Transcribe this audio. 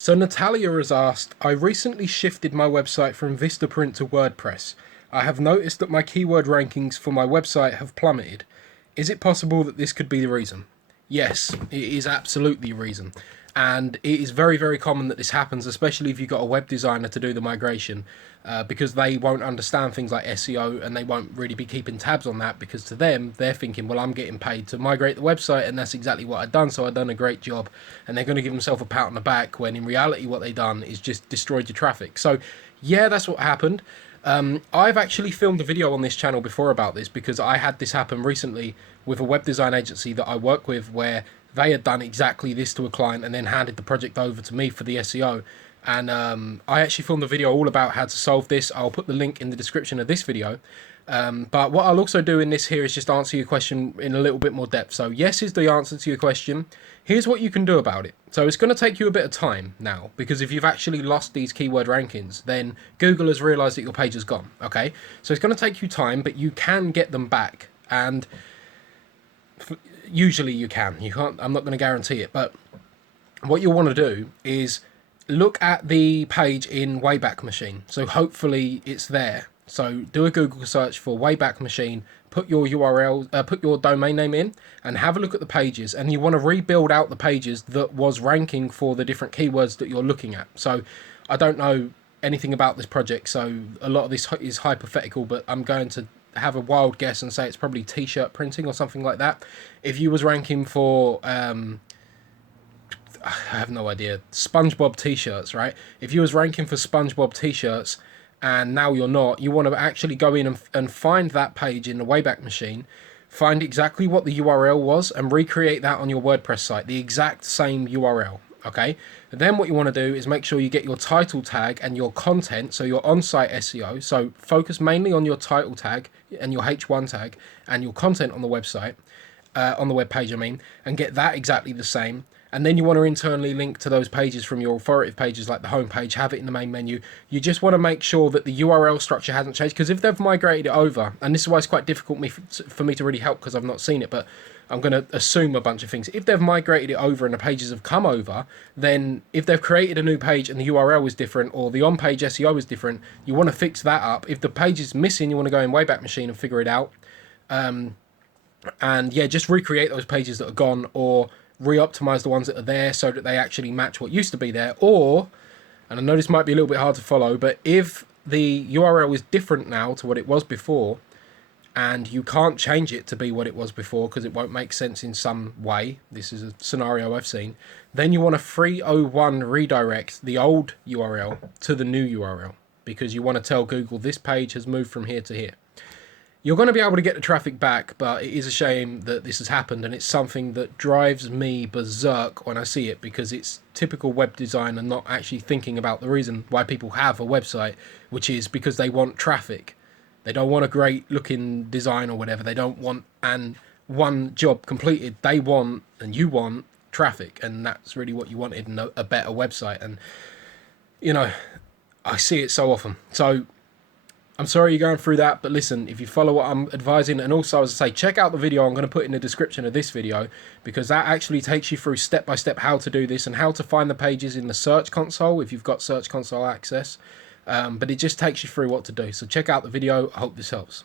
So Natalia has asked, I recently shifted my website from Vistaprint to WordPress. I have noticed that my keyword rankings for my website have plummeted. Is it possible that this could be the reason? Yes, it is absolutely a reason. And it is very, very common that this happens, especially if you've got a web designer to do the migration, because they won't understand things like SEO and they won't really be keeping tabs on that because to them, they're thinking, well, I'm getting paid to migrate the website and that's exactly what I've done, so I've done a great job. And they're going to give themselves a pat on the back when in reality what they've done is just destroyed your traffic. So, yeah, that's what happened. I've actually filmed a video on this channel before about this because I had this happen recently with a web design agency that I work with where they had done exactly this to a client and then handed the project over to me for the SEO. And I actually filmed a video all about how to solve this. I'll put the link in the description of this video. But what I'll also do in this here is just answer your question in a little bit more depth. So yes is the answer to your question. Here's what you can do about it. So it's going to take you a bit of time now, because if you've actually lost these keyword rankings, then Google has realized that your page is gone. Okay, so it's going to take you time, but you can get them back. And usually you can. You can't. I'm not going to guarantee it, but what you'll want to do is look at the page in Wayback Machine. So hopefully it's there. So do a Google search for Wayback Machine, put your URL, put your domain name in, and have a look at the pages. And you want to rebuild out the pages that was ranking for the different keywords that you're looking at. So I don't know anything about this project, so a lot of this is hypothetical, but I'm going to have a wild guess and say it's probably t-shirt printing or something like that. If you was ranking for I have no idea, SpongeBob t-shirts, right? If you was ranking for SpongeBob t-shirts and now you're not, you want to actually go in and find that page in the Wayback Machine, find exactly what the URL was and recreate that on your WordPress site, the exact same URL. Okay, and then what you want to do is make sure you get your title tag and your content, so your on-site SEO. So focus mainly on your title tag and your H1 tag and your content on the website, on the web page, I mean, and get that exactly the same. And then you want to internally link to those pages from your authoritative pages like the home page, have it in the main menu. You just want to make sure that the URL structure hasn't changed, because if they've migrated it over, and this is why it's quite difficult for me to really help because I've not seen it, but I'm going to assume a bunch of things. If they've migrated it over and the pages have come over, then if they've created a new page and the URL is different or the on-page SEO is different, you want to fix that up. If the page is missing, you want to go in Wayback Machine and figure it out. And yeah, just recreate those pages that are gone, or re-optimize the ones that are there so that they actually match what used to be there. Or, and I know this might be a little bit hard to follow, but if the URL is different now to what it was before, and you can't change it to be what it was before because it won't make sense in some way, this is a scenario I've seen, then you want to 301 redirect the old URL to the new URL, because you want to tell Google this page has moved from here to here. You're going to be able to get the traffic back, but it is a shame that this has happened, and it's something that drives me berserk when I see it, because it's typical web design and not actually thinking about the reason why people have a website, which is because they want traffic. They don't want a great looking design or whatever. They don't want one job completed. They want, and you want, traffic, and that's really what you wanted in a better website. And you know, I see it so often. So I'm sorry you're going through that, but listen, if you follow what I'm advising, and also, as I say, check out the video I'm going to put in the description of this video, because that actually takes you through step by step how to do this and how to find the pages in the Search Console if you've got Search Console access. But it just takes you through what to do. So check out the video. I hope this helps.